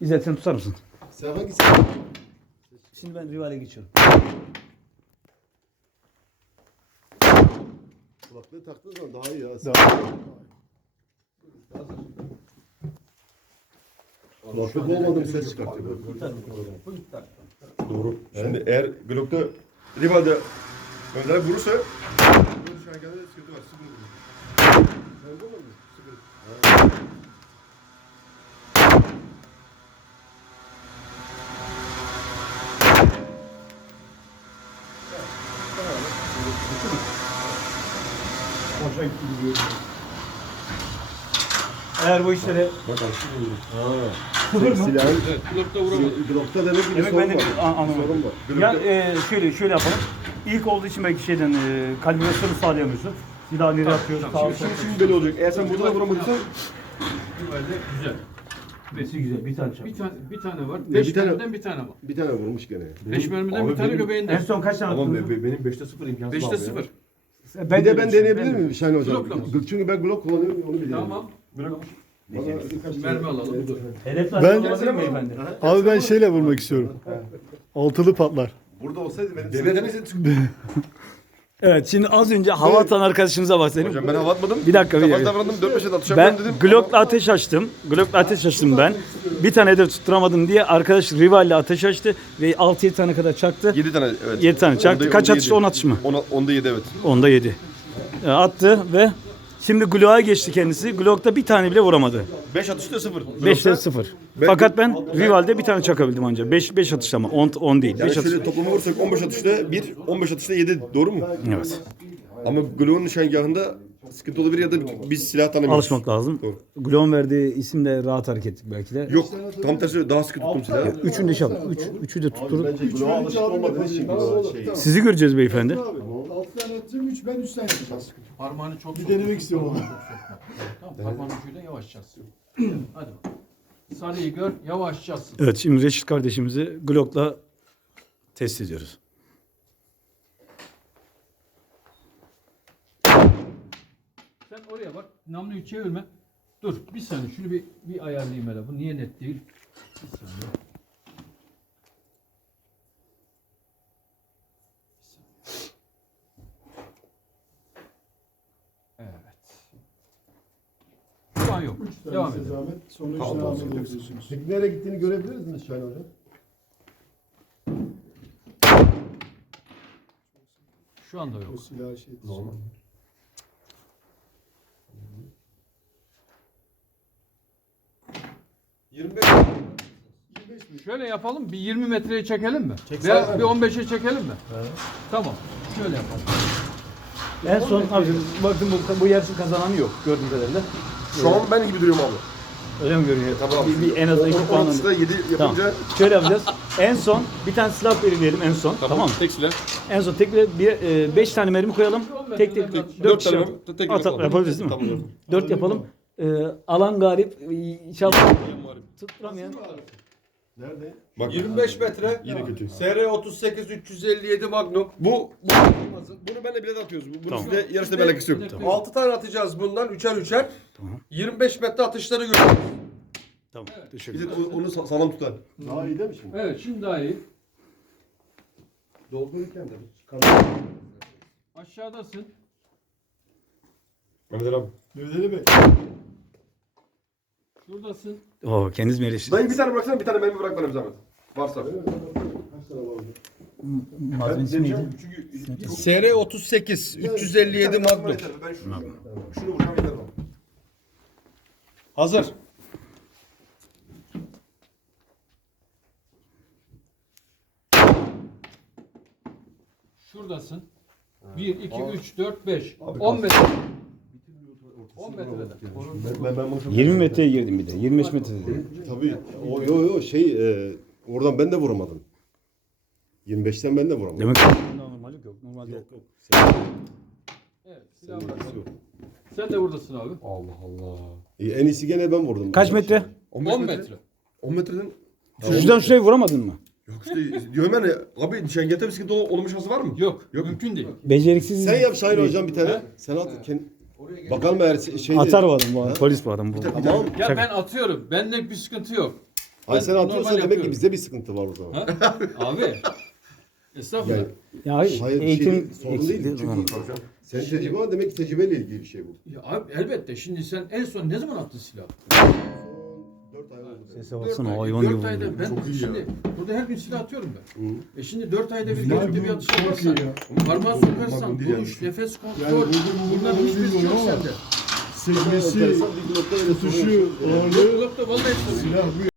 İzletsen tutar mısın? Sağa gitsin. Şimdi ben rivale geçiyorum. Kulaklığı taktığın zaman daha iyi ya. Daha, da. daha iyi. Kulaklık olmadı ses çıkarttı. Tamam, doğru. Evet. Şimdi yani eğer blokta rivalde önler vurursa Şu an geldi de sıkıntı var. Sıkıntı var. Sen de olmadı. Sıkıntı. Eğer bu işleri. Bak açtı bunu. Kılır vuramadı. Blokta demek ki bir demek de sorun benim. var. Yani. Sorun var. Ya de... e şöyle, şöyle yapalım. İlk olduğu için belki şeyden e, kalibrasyonu sağlayamıyorsun. Silahı nereye Tabii, atıyorsun? Tamam, tamam, şimdi, şimdi, şimdi olacak. Eğer sen burada da vuramadıysan... Güvenli, güzel. Kulesi güzel. Bir tane çarpmış. Bir, ta bir, tane var. Beş mermiden bir, bir, bir, bir tane var. Bir tane vurmuş gene. beş mermiden bir tane göbeğinde. En son kaç tane vurdun? Be, benim beşte, beşte sıfır imkansız beşte var. Beşte sıfır. Sen ben bir de, de, be de ben de deneyebilir miyim mi? Şahin blok Hocam? Glock'la Çünkü ben Glock kullanıyorum onu biliyorum. Tamam. Bırak. E, mermi alalım. Hedef ben, abi ben şeyle vurmak istiyorum. Altılı patlar. Burada olsaydı benim. Denedeniz Evet şimdi az önce Doğru. hava atan arkadaşımıza bahsedelim. Hocam ben hava atmadım. Bir dakika. Bir Yavaş evet. davrandım. Dört beş atışa ben dedim. Ben Glock'la ama... ateş açtım. Glock'la ateş açtım ben. Bir tane de tutturamadım diye arkadaş Rival'le ateş açtı. Ve altı yedi tane kadar çaktı. yedi tane evet. yedi tane çaktı. Onda, Kaç onda atış? on atış mı? Onda, onda yedi evet. onda yedi Attı ve? Şimdi Glock'a geçti kendisi. Glock'ta bir tane bile vuramadı. Beş atışta 0. 5'te 0. Fakat bu... ben Rival'de bir tane çakabildim ancak. Beş beş atışta ama on on değil. Yani beş şöyle atışta. toplama vursak on beş atışta 1, 15 atışta 7 doğru mu? Evet. Ama Glock'un nişangahında sıkıntı olabilir ya da biz silah tanımıyoruz. Alışmak yapıyoruz. lazım. Doğru. Glon verdiği isim rahat hareket ettik belki de. Yok hiç tam tersi daha sıkı tuttum silahı. Ya, üçünü de şap. Üç, üçü de tutturup. Ben şey şey şey. tamam. ben abi, tamam. bence Sizi göreceğiz beyefendi. Altı tane attım, üç ben üç tane attım. Parmağını çok Bir denemek istiyorum onu. tamam parmağın ucuyla yavaşçasın. Hadi bak. Sarıyı gör, yavaşçasın. Evet şimdi Reşit kardeşimizi Glock'la test ediyoruz. Sen oraya bak. Namlu çevirme. Dur bir saniye şunu bir, bir ayarlayayım hele. Bu niye net değil? Bir saniye. Evet. Şu an yok. Üç saniye Devam edelim. Zahmet. Sonra işte Peki nereye gittiğini görebiliriz mi Şahin Hoca? Şu anda yok. Şey Normal. An. 25, 25 Şöyle yapalım. Bir 20 metreye çekelim mi? Veya bir, bir 15'e çekelim mi? Evet. Tamam. Şöyle yapalım. En, en son abi bakın bu, bu yarışın kazananı yok gördüğüm kadarıyla. Şu an evet. ben gibi duruyorum abi. Öyle mi görünüyor? Tamam. Bir, tabii bir yok. en az Onun iki puan alın. Olan... 7 yapınca. Tamam. Şöyle yapacağız. en son bir tane silah belirleyelim en son. Tamam. tamam. Tek tamam. silah. En son tek bir, bir e, beş tane mermi koyalım. Tek lütfen tek. tek dört, dört, dört, dört tane mermi. Tek, tek, tek, tek, tek, tek, tek, tek, tek, alan garip. İnşallah. Tutturamayan. Nerede? Bak, 25 abi. metre. Ne yine abi? kötü. SR 38 357 Magnum. Bu, abi. bu bunu, bunu ben bile de bilet atıyoruz. Tamam. Bunu tamam. size yarışta bilet yok. Tamam. 6 tane atacağız bundan. Üçer üçer. Tamam. 25 metre atışları görüyoruz. Tamam. Evet. Teşekkür ederim. Bize onu sağlam tutar. Hı. Daha iyi değil mi şimdi? Evet şimdi daha iyi. Doldururken de. Aşağıdasın. Önder abi. Önder abi. Buradasın. Oo, oh, kendiniz mi eleştiriniz? Dayı bir tane bıraksana bir tane benim bir zaman. Varsa. Malzemesi SR38 357 Magnum. Hazır. Şuradasın. Evet. 1, abi. 2, 3, 4, 5, abi, 15. Abi. Ben, ben, ben başım 20 başım metreye de. girdim bir de. Çok 25 var. metre dedi. Tabii. O, yo yo şey e, oradan ben de vuramadım. 25'ten ben de vuramadım. Demek normal yok. Normal yok. yok. Sen, evet, silah sen, sen, sen, sen, sen, de buradasın abi. Allah Allah. E, ee, en iyisi gene ben vurdum. Kaç abi. metre? Şey. 10 metre. metre. 10 metreden. Ha, 10 şuradan metre. şurayı vuramadın mı? Yok işte diyorum abi nişengete bisikleti olma şansı var mı? Yok. Yok mümkün değil. Beceriksiz. Sen yap Şahin hocam bir tane. Sen at. Kendi... Bakalım eğer şey Atar bu şeyde... adam Polis bu adam. Bu. Tamam. Ya Şaka. ben atıyorum. Bende bir sıkıntı yok. Ben Ay sen atıyorsan yapıyorum. demek ki bizde bir sıkıntı var o zaman. Ha? Abi. Estağfurullah. Ya, yani, ya Hayır, şey, eğitim şey sorun eğitim, değil, şey, sorun değil. Çünkü de, de, de. sen İlge. tecrübe demek ki tecrübeyle ilgili bir şey bu. Ya abi elbette. Şimdi sen en son ne zaman attın silahı? 4 ay oldu. o hayvan gibi. 4 ayda ben çok iyi şimdi burada her gün silah atıyorum ben. E şimdi dört ayda bir gün bir atış varsa ya. parmağı sokarsan, duruş, nefes kontrol, yani bundan hiçbir şey yok sende. Sevmesi, tutuşu, ağırlığı, silah bu ya.